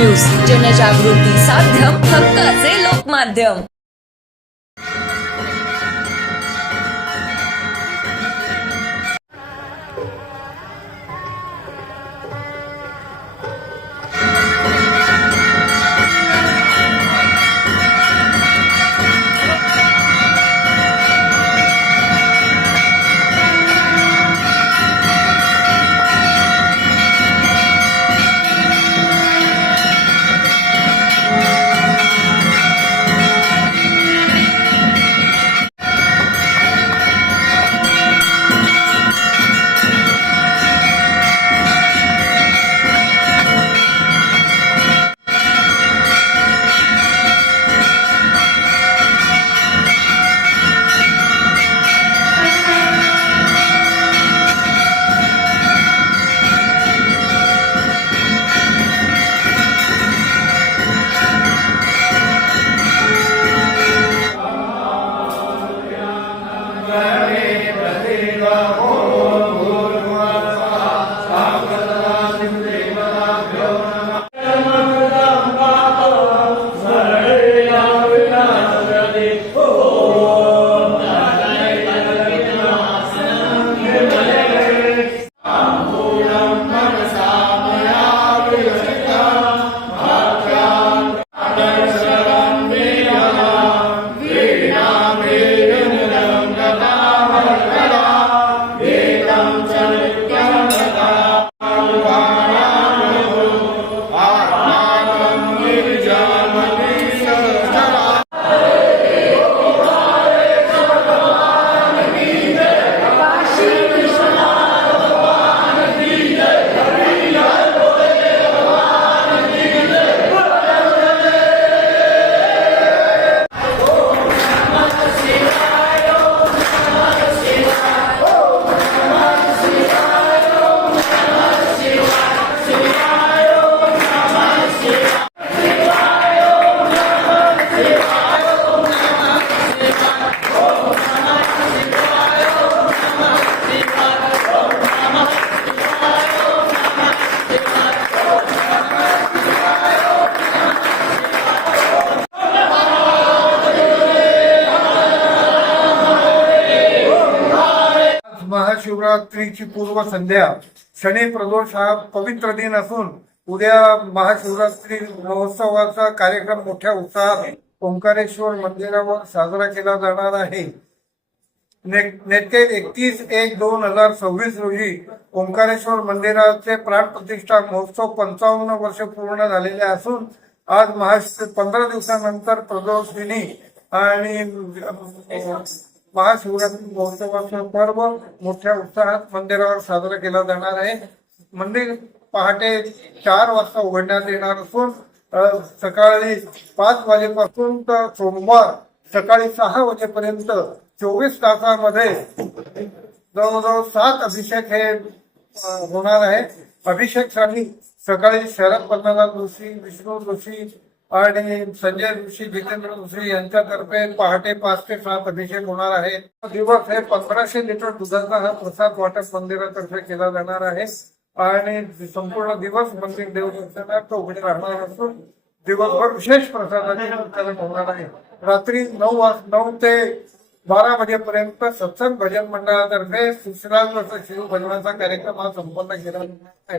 News. जनजागृती साध्यम हक्काचे लोकमाध्यम. महाशिवरात्रीची पूर्व संध्या शनी प्रदोष हा पवित्र दिन असून उद्या महाशिवरात्री महोत्सवाचा कार्यक्रम मोठ्या उत्साहात ओंकारेश्वर मंदिरावर साजरा केला जाणार आहे. ने- एकतीस एक दोन हजार सव्वीस रोजी ओंकारेश्वर मंदिराचे प्राण प्रतिष्ठा महोत्सव पंचावन्न वर्ष पूर्ण झालेले असून आज महा पंधरा दिवसानंतर प्रदोष दिनी आणि महाशिवरात्री महोत्सवाचा पर्व मोठ्या उत्साहात मंदिरावर साजरा केला जाणार आहे. मंदिर पहाटे चार वाजता उघडण्यात येणार असून सकाळी पाच वाजेपासून तर सोमवार सकाळी सहा वाजेपर्यंत चोवीस तासामध्ये जवळजवळ सात अभिषेक हे होणार आहे. अभिषेकसाठी सकाळी शरद पंधरा जोशी विष्णू जोशी आणि संजय ऋषी जितेंद्र जोशी यांच्यातर्फे पहाटे पाच ते सात अभिषेक होणार आहे. दिवस हे पंधराशे लिटर दुधाचा हा प्रसाद वाटप मंदिरातर्फे केला जाणार आहे. आणि संपूर्ण दिवस मंदिर देवदर्शनात उघडे राहणार असून दिवसभर विशेष प्रसादाचे वितरण होणार आहे. रात्री नऊ वाज नऊ ते बारा वाजेपर्यंत सत्संग भजन मंडळातर्फे सुश्राज शिव भजनाचा कार्यक्रम हा संपन्न केला जाणार आहे.